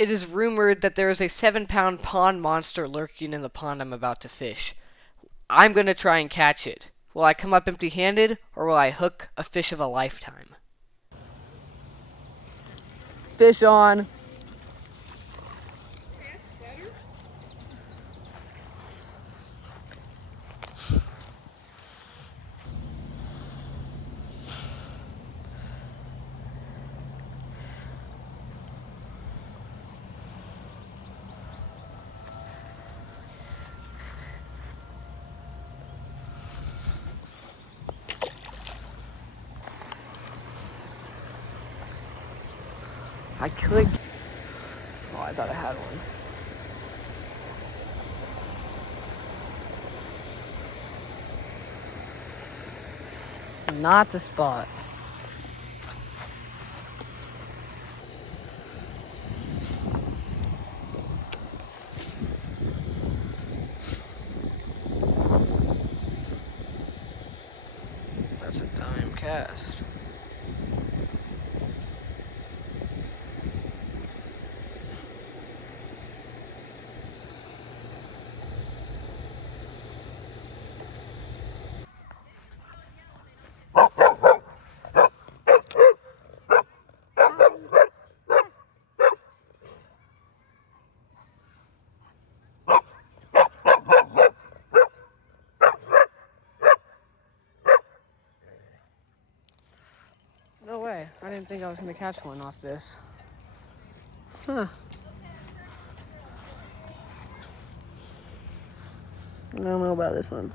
It is rumored that there is a 7-pound pond monster lurking in the pond I'm about to fish. I'm gonna try and catch it. Will I come up empty handed, or will I hook a fish of a lifetime? Fish on. I could. Oh, I thought I had one. Not the spot. That's a dime cast. No way. I didn't think I was going to catch one off this. Huh. I don't know about this one.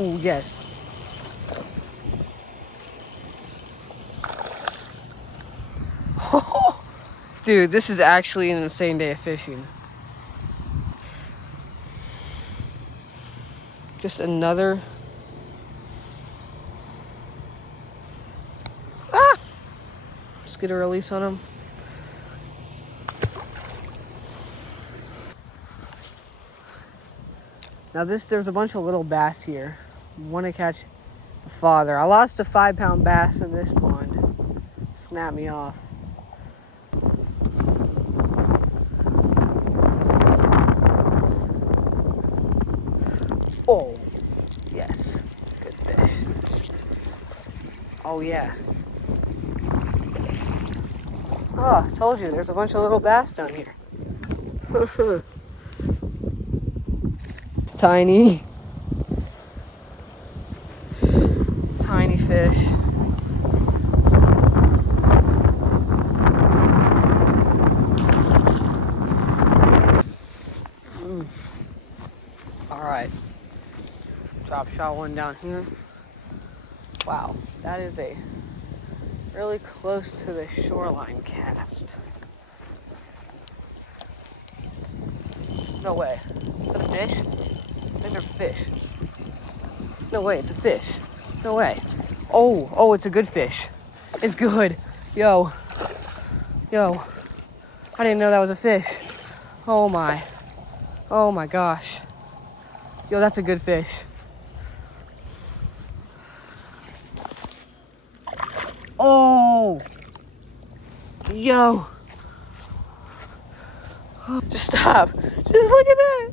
Oh, yes. Dude, this is actually an insane day of fishing. Just another. Ah! Just get a release on him. Now there's a bunch of little bass here. Want to catch the father. I lost a 5-pound bass in this pond. Snapped me off. Oh, yes. Good fish. Oh, yeah. Oh, I told you, there's a bunch of little bass down here. It's tiny. Tiny fish. Alright. Drop shot one down here. Wow, that is a really close to the shoreline cast. No way. Is that a fish? I think there's a fish. No way, it's a fish. No way. Oh, it's a good fish. It's good. Yo. I didn't know that was a fish. Oh my. Oh my gosh. Yo, that's a good fish. Oh. Yo. Just stop. Just look at that.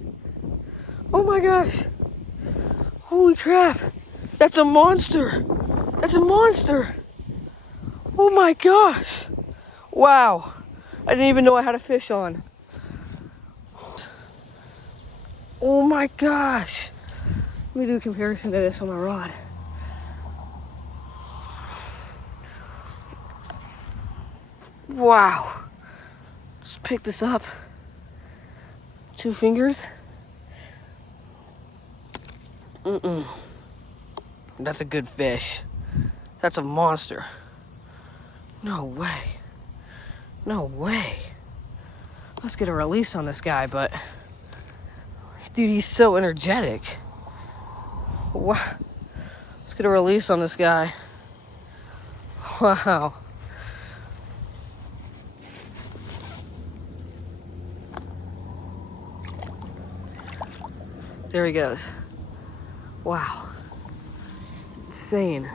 Oh my gosh. Holy crap. That's a monster. That's a monster. Oh my gosh. Wow. I didn't even know I had a fish on. Oh my gosh. Let me do a comparison to this on my rod. Wow. Just pick this up. 2 fingers. That's a good fish. That's a monster. No way. No way. Let's get a release on this guy, but Dude, he's so energetic. Wow. Let's get a release on this guy. Wow. There he goes. Wow. Insane.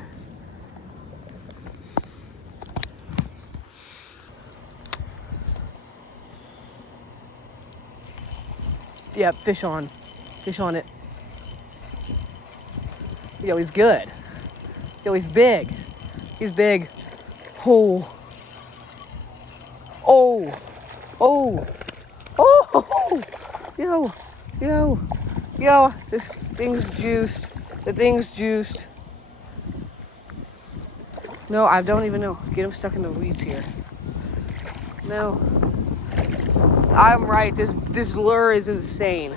Yep, fish on. Fish on it. Yo, he's good. Yo, he's big. He's big. Oh. Oh. Oh. Oh. Yo. Yo. Yo. This thing's juiced. The thing's juiced. No, I don't even know. Get him stuck in the weeds here. No. I'm right. This lure is insane.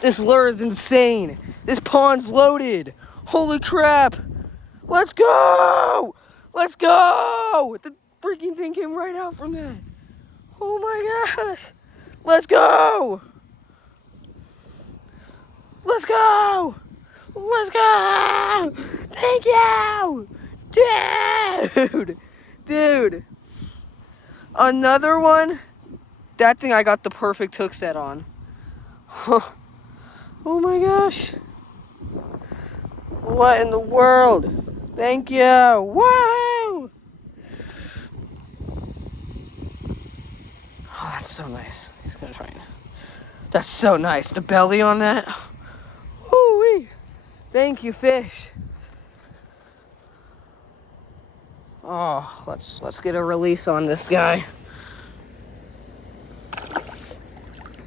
This lure is insane. This pond's loaded. Holy crap. Let's go. Let's go. The freaking thing came right out from that. Oh my gosh. Let's go. Let's go. Let's go. Thank you. Dude. Dude. Another one. That thing I got the perfect hook set on. Oh my gosh. What in the world? Thank you. Woo! Oh, that's so nice. He's gonna try it. That's so nice. The belly on that. Woo-wee. Thank you, fish. Oh, let's get a release on this guy.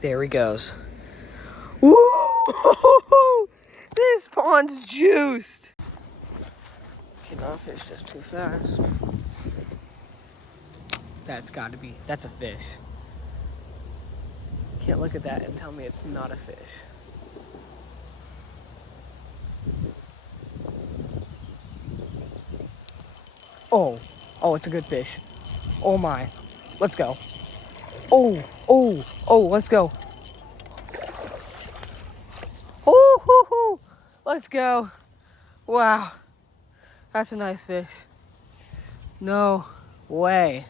There he goes. Woo! This pond's juiced. Cannot fish just too fast. That's a fish. Can't look at that and tell me it's not a fish. Oh, it's a good fish. Oh my, let's go. Oh, let's go. Oh, let's go. Wow, that's a nice fish. No way.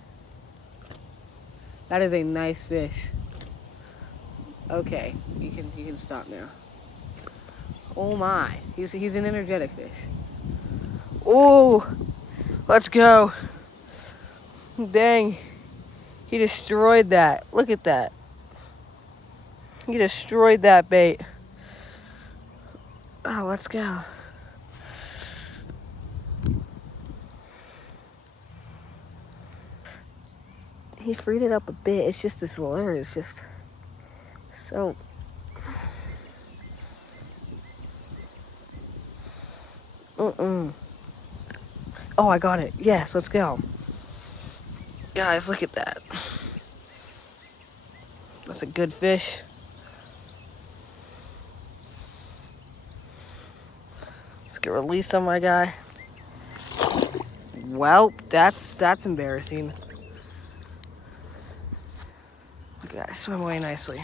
That is a nice fish. Okay, you can stop now. Oh my, he's an energetic fish. Oh, let's go. Dang, he destroyed that. Look at that. He destroyed that bait. Oh, let's go. He freed it up a bit. It's just this lure is just so. Oh, I got it. Yes, let's go. Guys, look at that. That's a good fish. Let's get release on my guy. Well, that's embarrassing. Look at that, swim away nicely.